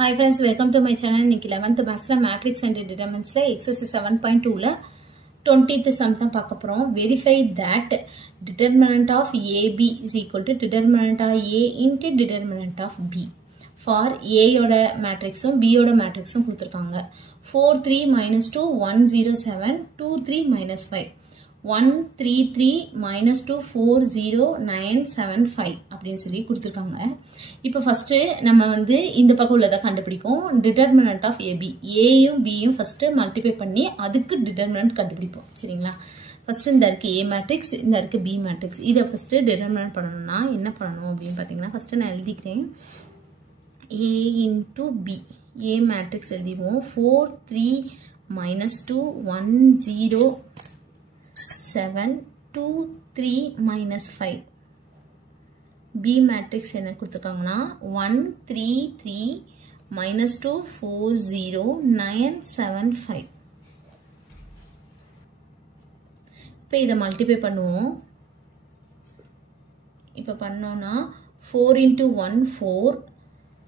Hi friends, welcome to my channel. இன்னைக்கு 11th mathsல matrix and determinantsல exercise 7.2ல 20th sum தான் பார்க்க போறோம். Verify that determinant of AB is equal to determinant of A into determinant of B. For A யோட matrixum B யோட matrixum கொடுத்திருக்காங்க. 4 3 minus 2 1 0 7 2 3 minus 5 1 3 3 minus 2 4 0 9 7 5 அப்படின்னு சொல்லி கொடுத்திருக்காங்க. இப்போ ஃபர்ஸ்ட் நம்ம வந்து இந்த பக்கம் உள்ளத கண்டுபிடிப்போம். டிட்டர்மினன்ட் ஆஃப் AB Aயும் Bயும் ஃபர்ஸ்ட் மல்டிப்ளை பண்ணி அதுக்கு டிட்டர்மினன்ட் கண்டுபிடிப்போம். சரிங்களா? ஃபர்ஸ்ட் இந்த இருக்கு A மேட்ரிக்ஸ், இந்த இருக்கு B மேட்ரிக்ஸ். இத ஃபர்ஸ்ட் டிட்டர்மினன்ட் பண்ணனும்னா என்ன பண்ணனும் அப்படினு பாத்தீங்கன்னா ஃபர்ஸ்ட் நான் எழுதிக்கிறேன். A into B A matrix எழுதிவோம். 4 3 minus 2 1 0 7 2 3 minus 5 B matrix என்ன கொடுத்திருக்காங்கன்னா 1 3 3 minus 2 4 0 9 7 5 இப்போ இத மல்டிப்ளை பண்ணுவோம். இப்போ பண்ணோம்னா 4 into 1 4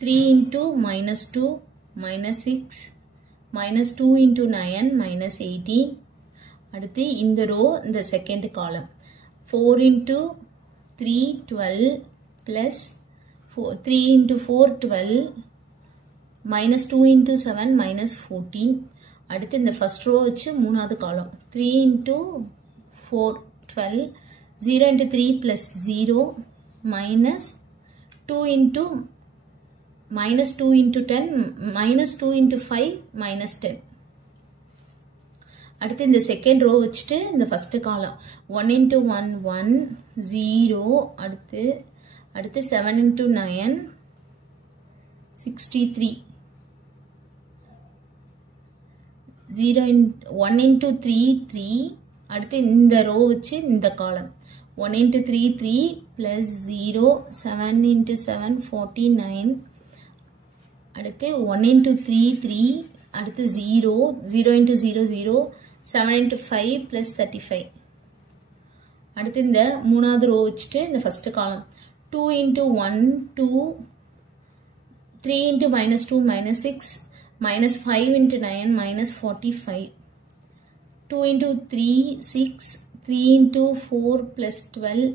3 into minus 2 minus 6 minus 2 into 9 minus 18 அடுத்து இந்த row இந்த second column 4 into 3 12 plus 3 into 4 12 minus 2 into 7 minus 14 அடுத்து இந்த first row வச்சு மூணாவது column 3 into 4 12 0 into 3 plus 0 minus 2 into minus 2 into 10 minus 2 into 5 minus 10 அடுத்து இந்த செகண்ட் ரோ வச்சிட்டு இந்த ஃபர்ஸ்ட் காலம் 1 into 1 1 0 அடுத்து 7 into 9 63 0 1 into 3 3 அடுத்து இந்த ரோ வச்சு இந்த காலம் 1 into 3 3 plus 0 7 into 7 49 அடுத்து 1 into 3 3 அடுத்து 0 0 into 0 0 7 into 5 plus 35 அடுத்து இந்த மூணாவது ரோ வச்சிட்டு இந்த first column 2 into 1 2 3 into minus 2 minus 6 minus 5 into 9 minus 45 2 into 3 6 3 into 4 plus 12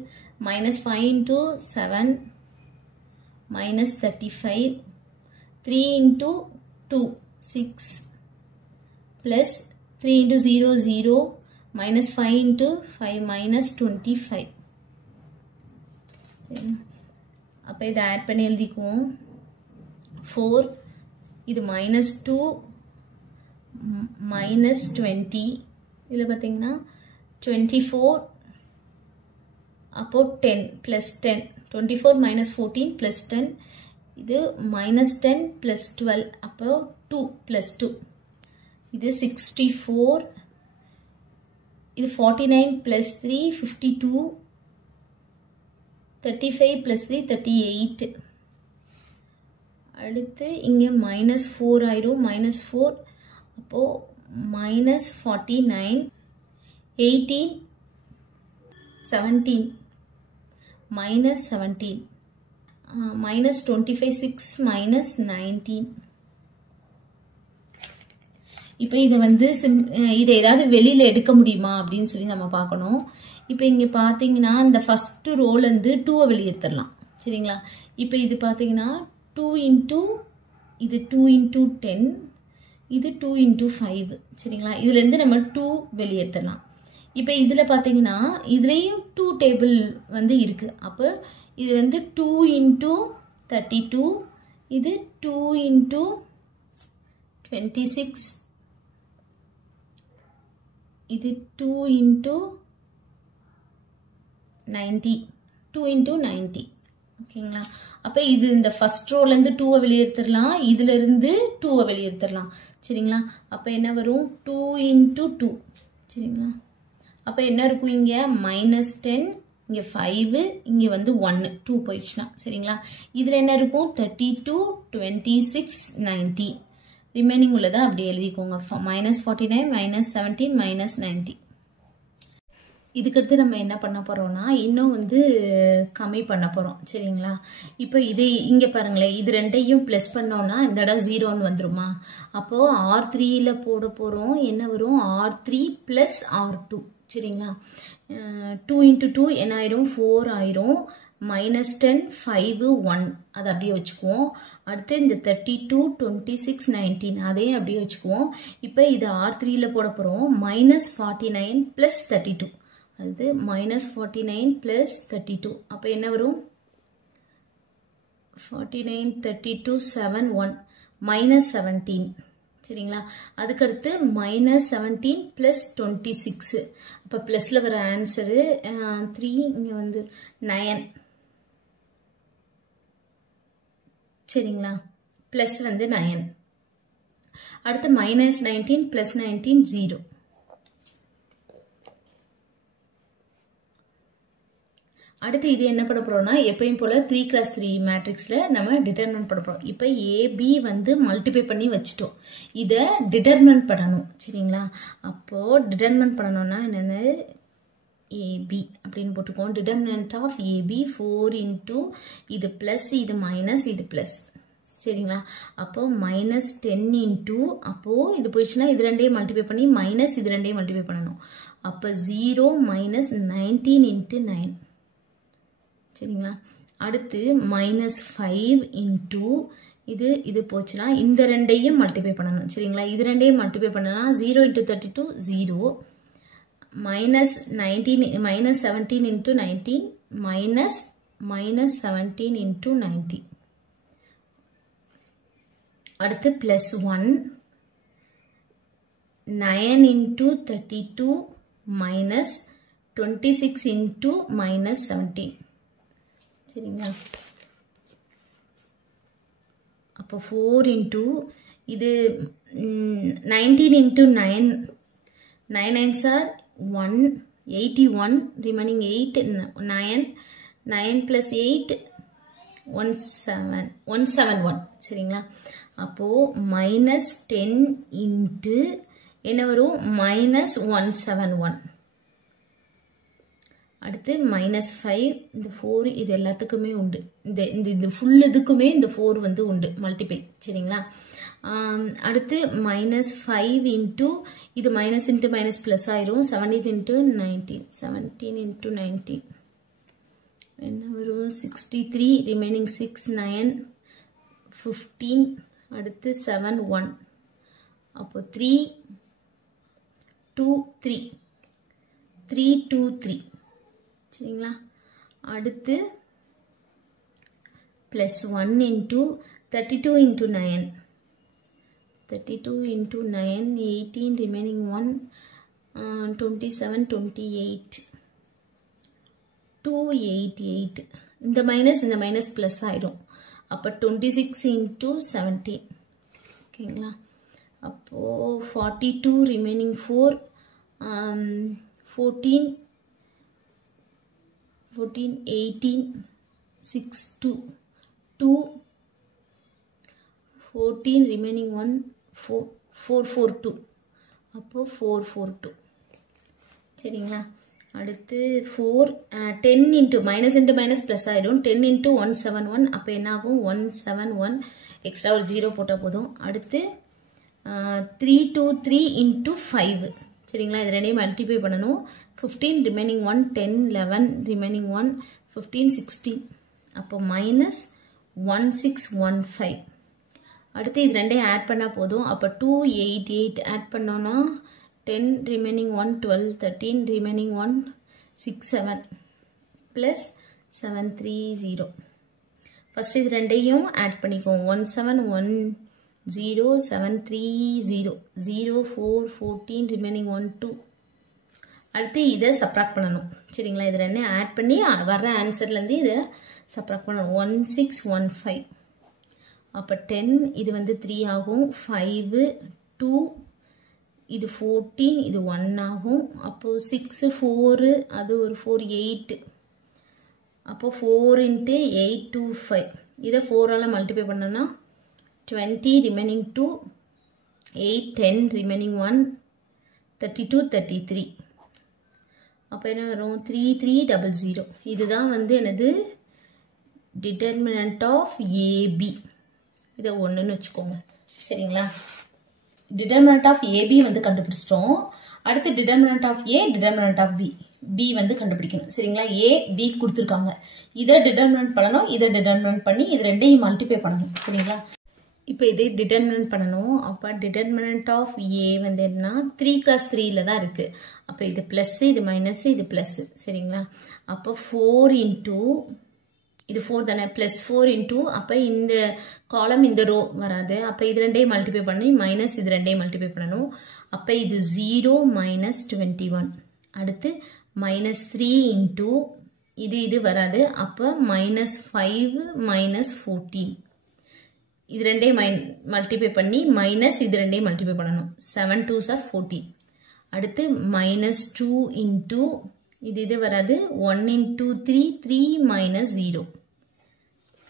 minus 5 into 7 minus 35 3 into 2 6 plus 3 into 0 0 minus 5 into 5 minus 25 அப்ப இத ஆட் பண்ணி எழுதிக்குவோம் 4 இது minus 2 minus 20 இதுல பாத்தீங்கன்னா 24 அப்போ 10 plus 10 24 minus 14 plus 10 இது minus 10 plus 12 அப்போ 2 plus 2 இது 64 இது 49 plus 3 52 35 plus 3 38 அடுத்து இங்க minus 4 ஆயிரும் minus 4 அப்போ minus 49 18 17 minus 17 minus 25 6 minus 19 இப்போ இத வந்து இத ஏதாவது வெளியில எடுக்க முடியுமா அப்படினு சொல்லி நம்ம பார்க்கணும். இப்போ இங்க பாத்தீங்கன்னா இந்த ஃபர்ஸ்ட் ரோல இருந்து 2 வெளிய எடுத்துறலாம். சரிங்களா? இப்போ இது பாத்தீங்கன்னா 2 into இது 2 into 10 இது 2 into 5. சரிங்களா? இதுல இருந்து நம்ம 2 வெளிய எடுத்துறலாம். இப்போ இதுல பாத்தீங்கன்னா இதுலயும் 2 டேபிள் வந்து இருக்கு. அப்ப இது வந்து 2 into 32 இது 2 into 26 இது 2 into 90 2 into 90 ஓகேங்களா? அப்ப இது இந்த ஃபர்ஸ்ட் ரோல இருந்து 2 வெளிய எடுத்துறலாம், இதுல இருந்து 2 வெளிய எடுத்துறலாம். சரிங்களா? அப்ப என்ன வரும் 2 into 2. சரிங்களா? அப்ப என்ன இருக்கும் இங்க -10 இங்க 5 இங்க வந்து 1 2 போயிடுச்சுனா. சரிங்களா? இதுல என்ன இருக்கும் 32 26 90 ரிமைனிங் உள்ளதா அப்படியே எழுதிக்கோங்க. -49 -17 -90 இதுக்கடுத்து நம்ம என்ன பண்ண போகிறோம்னா இன்னும் வந்து கம்மி பண்ண போகிறோம் சரிங்களா. இப்போ இது இங்கே பாருங்களேன், இது ரெண்டையும் ப்ளஸ் பண்ணோன்னா இந்த இடம் 0ன்னு வந்துருமா. அப்போது R3யில் போட போகிறோம். என்ன வரும்? R3 + R2 சரிங்களா. 2 × 2 என்ன ஆயிரும்? 4 ஆயிரும். -10 5 1 அதை அப்படியே வச்சுக்குவோம். அடுத்து இந்த 32 26 19 அதையும் அப்படியே வச்சுக்குவோம். இப்போ இது R3யில் போட போகிறோம். -49 + 32 அது -49 + 32 அப்போ என்ன வரும்? 49 32 7 1 -17 சரிங்களா. அதுக்கடுத்து -17 + 26 அப்போ ப்ளஸில் வர ஆன்சரு 3 இங்கே வந்து 9 சரிங்களா. ப்ளஸ் வந்து 9. அடுத்து -19 + 19 0. அடுத்து இது என்ன பண்ண போகிறோம்னா எப்பயும் போல் 3x3 மேட்ரிக்ஸில் நம்ம டிட்டர்மினன்ட் பண்ண போகிறோம். இப்போ ஏபி வந்து மல்டிப்ளை பண்ணி வச்சுட்டோம். இதை டிட்டர்மினன்ட் பண்ணணும் சரிங்களா. அப்போது டிட்டர்மினன்ட் பண்ணணும்னா என்னென்ன ஏபி அப்படின்னு போட்டுக்கோம். டிட்டர்மினன்ட் ஆஃப் ஏபி 4 × இது ப்ளஸ் இது மைனஸ் இது ப்ளஸ் சரிங்களா. அப்போது -10 × அப்போது இது போயிடுச்சுன்னா இது ரெண்டையும் மல்டிப்ளை பண்ணி மைனஸ் இது ரெண்டையும் மல்டிப்ளை பண்ணணும். அப்போ 0 -19 × 9 சரிங்களா. அடுத்து -5 × இது போச்சுன்னா இந்த ரெண்டையும் மல்டிப்ளை பண்ணணும் சரிங்களா. இது ரெண்டையும் மல்டிப்ளை பண்ணனா 0 × 32 0 -17 × 19 -17 × 90. அடுத்து +1 9 × 32 -26 × -17 சரிங்களா. அப்போ 4 × இது 19 × 9 9 9s are 1 81 remaining 8 9 9 + 8 171 சரிங்களா. அப்போது -10 × என்ன வரும்? -171. அடுத்து -5 இந்த 4 இது எல்லாத்துக்குமே உண்டு. இந்த ஃபுல் இதுக்குமே இந்த 4 வந்து உண்டு மல்டிப்ளை சரிங்களா. அடுத்து -5 × இது மைனஸ் இன்ட்டு மைனஸ் ப்ளஸ் ஆயிரும். 17 × 19 17 × 19 என்ன வரும்? 63 ரிமைனிங் 6 9 15 அடுத்து 7 1 அப்போ 3 2 3 3 2 3 சரிங்களா. அடுத்து +1 × 32 × 9 32 × 9 18 remaining 1 27 28 288 இந்த மைனஸ் ப்ளஸ் ஆயிரும். அப்போ 26 × 17 ஓகேங்களா. அப்போது 42 remaining 4 14 18 6 2 2 14 remaining 1 442 அப்போது 442 சரிங்களா. அடுத்து 4 10 × மைனஸ் இன்ட்டு மைனஸ் ப்ளஸ் ஆயிடும். 10 × 171 அப்போ என்ன ஆகும்? 171 எக்ஸ்ட்ரா ஒரு 0 போட்டால் போதும். அடுத்து 323 × 5 சரிங்களா. இது ரெண்டையும் மல்டிப்ளை பண்ணணும். 15 ரிமைனிங் 1 10 11 ரிமைனிங் 1 15 16 அப்போ -1615. அடுத்து இது ரெண்டையும் ஆட் பண்ணால் போதும். அப்போ 288 ஆட் பண்ணோன்னா 10 ரிமைனிங் 1 12 13 ரிமைனிங் 1 6 7 ப்ளஸ் 730. ஃபஸ்ட்டு இது ரெண்டையும் ஆட் பண்ணிக்குவோம். 1710 730 0 4 14 ரிமைனிங் 1 2. அடுத்து இதை சப்ராக்ட் பண்ணணும் சரிங்களா. இது ரெண்டையும் ஆட் பண்ணி வர்ற ஆன்சர்லேருந்து இதை சப்ராக்ட் பண்ணணும். 1615 அப்போ 10 இது வந்து 3 ஆகும். 5 2 இது 14 இது 1 ஆகும். அப்போது 6 4 அது ஒரு 4 8 அப்போது 4 × 8 25 இதை 4ஆல் மல்டிப்ளை பண்ணோன்னா 20 ரிமைனிங் 2 8 10 ரிமைனிங் 1 32 33 அப்போ என்ன வரும் 3300. இதுதான் வந்து என்னது டிட்டர்மினன்ட் ஆஃப் ஏபி. இதை ஒன்றுன்னு வச்சுக்கோங்க சரிங்களா. டிட்டர்மினன்ட் ஆஃப் ஏபி வந்து கண்டுபிடிச்சிட்டோம். அடுத்து determinant of A, determinant of B. B வந்து கண்டுபிடிக்கணும் சரிங்களா. ஏ பி கொடுத்துருக்காங்க. இதை டிட்டர்மினன்ட் பண்ணணும், இதை டிட்டர்மினன்ட் பண்ணி இது ரெண்டையும் மல்டிப்ளை பண்ணணும் சரிங்களா. இப்போ இதை டிட்டர்மினன்ட் பண்ணணும். அப்போ டிட்டர்மினன்ட் ஆஃப் ஏ வந்து என்ன 3x3 தான் இருக்குது. அப்போ இது ப்ளஸ்ஸு, இது மைனஸ், இது ப்ளஸ்ஸு சரிங்களா. அப்போ 4 இன்ட்டு இது 4 தானே, ப்ளஸ் 4 இன்ட்டு அப்போ இந்த காலம் இந்த ரோ வராது. அப்போ இது ரெண்டையும் மல்டிப்ளை பண்ணி மைனஸ் இது ரெண்டையும் மல்டிப்ளை பண்ணணும். அப்போ இது 0 மைனஸ் 21. அடுத்து மைனஸ் 3 இன்ட்டு இது வராது. அப்போ மைனஸ் 5 மைனஸ் 14. இது ரெண்டையும் மல்டிப்ளை பண்ணி மைனஸ் இது ரெண்டையும் மல்டிப்ளை பண்ணணும். 7 2s are 14. அடுத்து மைனஸ் 2 இன்ட்டு இது வராது. 1 இன்ட்டு 3 3 மைனஸ் 0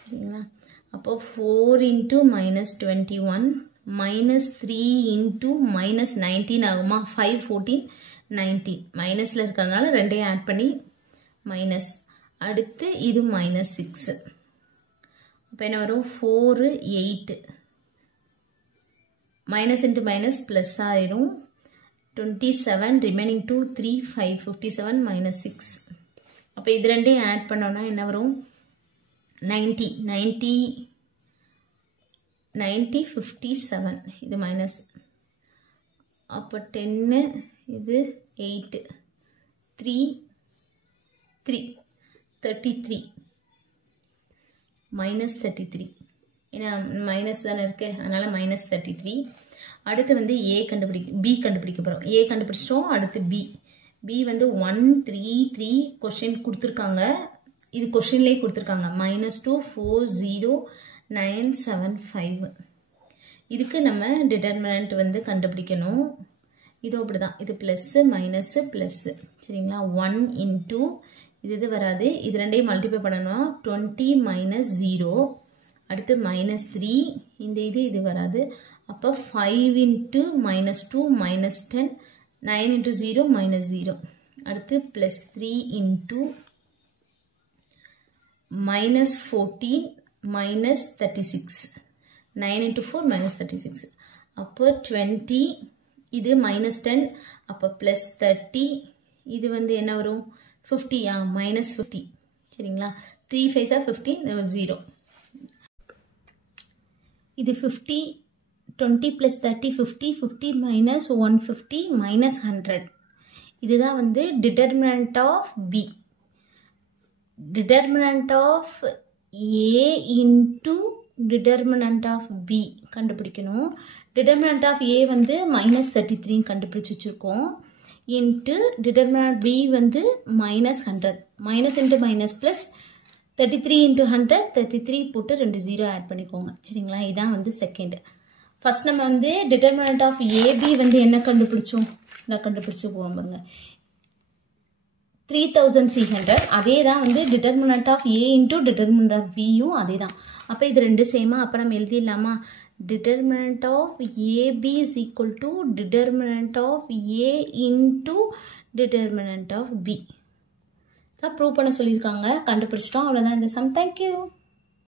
சரிங்களா. அப்போ 4 into minus 21 minus 3 into minus 19 ஆகுமா. 5 14 19 மைனஸில் இருக்கிறதுனால ரெண்டையும் ஆட் பண்ணி மைனஸ். அடுத்து இது மைனஸ் 6. அப்போ என்ன வரும் 4 8 மைனஸ் இன்ட்டு மைனஸ் ப்ளஸ் ஆயிரும். 27 ரிமைனிங் 2 3 5 57 மைனஸ் 6. அப்போ இது ரெண்டையும் ஆட் பண்ணோன்னா என்ன வரும் 90 90 90 57. இது மைனஸ். அப்போ 10 இது 8 3 3 33 மைனஸ் 33. ஏன்னா மைனஸ் தானே இருக்குது அதனால் மைனஸ் 33. அடுத்து வந்து பி கண்டுபிடிக்க போகிறோம். ஏ கண்டுபிடிச்சிட்டோம். அடுத்து பி வந்து 1 3 3 கொஷின் கொடுத்துருக்காங்க. இது கொஷின்லேயே கொடுத்துருக்காங்க. -2 4 0 9 7 5. இதுக்கு நம்ம டிட்டர்மினன்ட் வந்து கண்டுபிடிக்கணும். இது அப்படி தான். இது ப்ளஸ்ஸு மைனஸு ப்ளஸ்ஸு சரிங்களா. 1 இன்ட்டு இது வராது. இது ரெண்டையும் மல்டிப்ளை பண்ணணும். 20 மைனஸ் 0. அடுத்து மைனஸ் 3 இந்த இது வராது. அப்போ 5 into minus 2 minus 10 9 into 0 minus 0. அடுத்து plus 3 into minus 14 minus 36 9 into 4 minus 36. அப்போ 20 இது மைனஸ் 10. அப்போ ப்ளஸ் 30. இது வந்து என்ன வரும் 50 மைனஸ் 50 சரிங்களா. 3 5 50 0. இது 50 20 ப்ளஸ் 30 50 50 மைனஸ் 150 மைனஸ் 100. இதுதான் வந்து determinant of B. Determinant of A into determinant of B கண்டுபிடிக்கணும். டிட்டர்மினன்ட் ஆஃப் ஏ வந்து மைனஸ் 33 கண்டுபிடிச்சி வச்சுருக்கோம். இன்ட்டு டிட்டர்மினன்ட் பி வந்து minus 100. Minus into minus plus 33 into 100 33 போட்டு 2 0 ஆட் பண்ணிக்கோங்க சரிங்களா. இதான் வந்து செகண்ட். ஃபர்ஸ்ட் நம்ம வந்து டிட்டர்மினன்ட் ஆஃப் ஏபி வந்து என்ன கண்டுபிடிச்சோம், நான் கண்டுபிடிச்சி போவோம் பாருங்க 3300. அதே தான் வந்து determinant of A into determinant of பியும் அதே தான். அப்போ இது ரெண்டு சேமா. அப்போ நம்ம எழுதிடலாமா. determinant of AB is equal to determinant of A into determinant of B. தான் ப்ரூவ் பண்ண சொல்லியிருக்காங்க. கண்டுபிடிச்சிட்டோம். அவ்வளோதான் இந்த சம். தேங்க்யூ.